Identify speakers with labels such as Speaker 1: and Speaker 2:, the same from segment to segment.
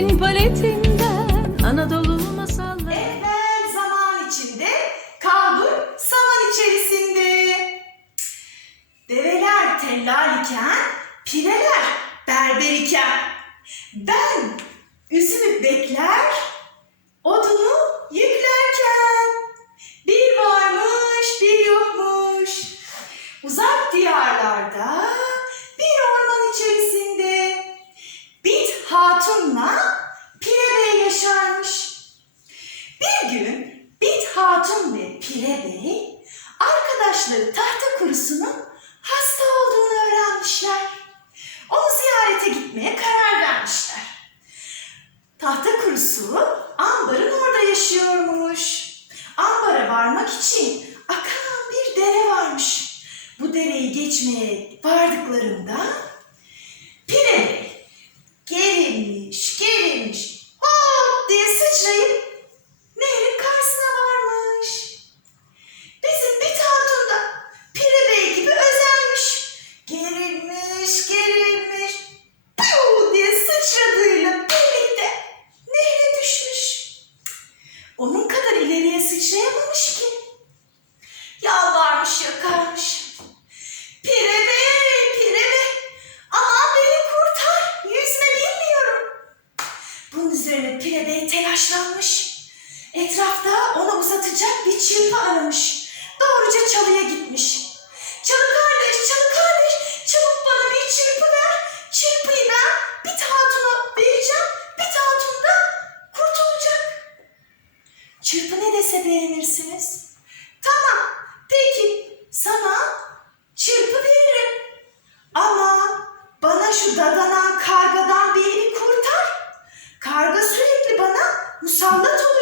Speaker 1: Güneşin paletinden Anadolu masalları. Evvel zaman içinde Kalbur saman içerisinde. Develer tellal iken Pireler berber iken. Ben üzümü bekler Bir gün Bit Hatun ve Pire Bey arkadaşları tahta kurusunun hasta olduğunu öğrenmişler. Onu ziyarete gitmeye karar vermişler. Tahta kurusu ambarın orada yaşıyormuş. Ambara varmak için akan bir dere varmış. Bu dereyi geçmeye vardıklarında şu dadanan kargadan beni kurtar. Karga sürekli bana musallat oluyor.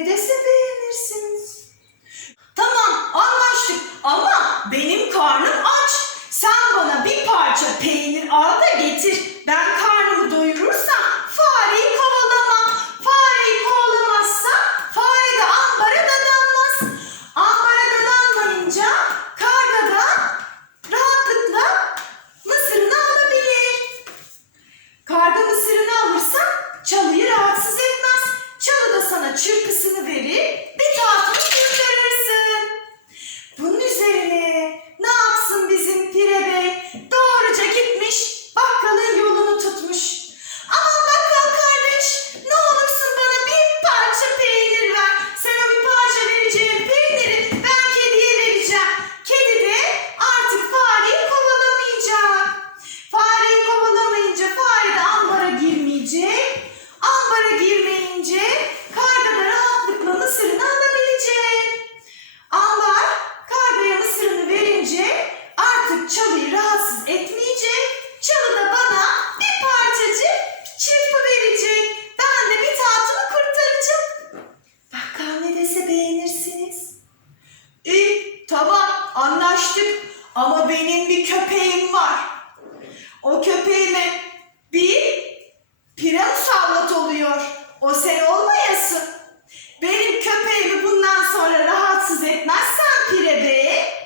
Speaker 1: dedesin Ama benim bir köpeğim var. O köpeğime bir pire musallat oluyor. O sen olmayasın. Benim köpeğimi bundan sonra rahatsız etmezsen pire beye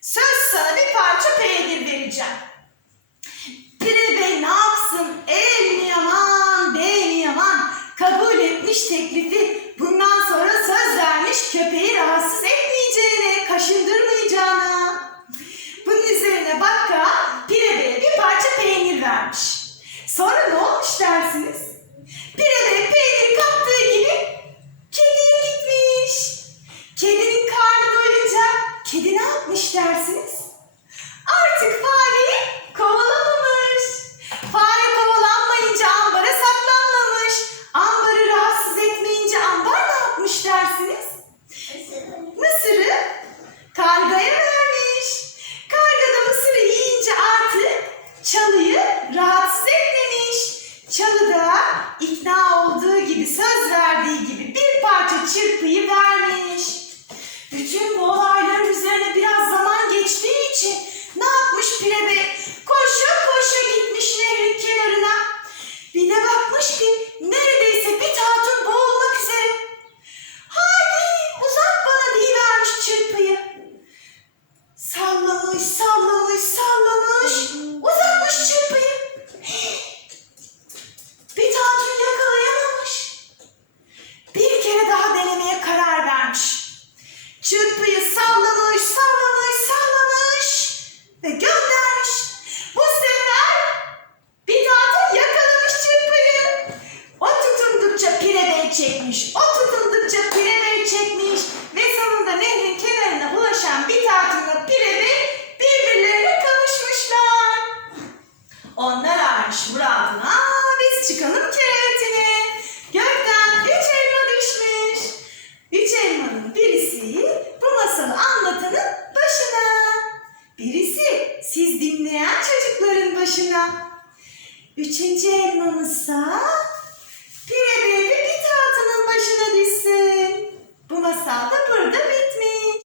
Speaker 1: söz sana bir parça peynir vereceğim. Sonra ne olmuş dersiniz? ikna olduğu gibi, söz verdiği gibi bir parça çırpıyı vermiş. Bütün bu olayların üzerine biraz zaman geçtiği için ne yapmış Pirebe? Koşa koşa gitmiş nehrin kenarına. Bir de bakmış ki nerede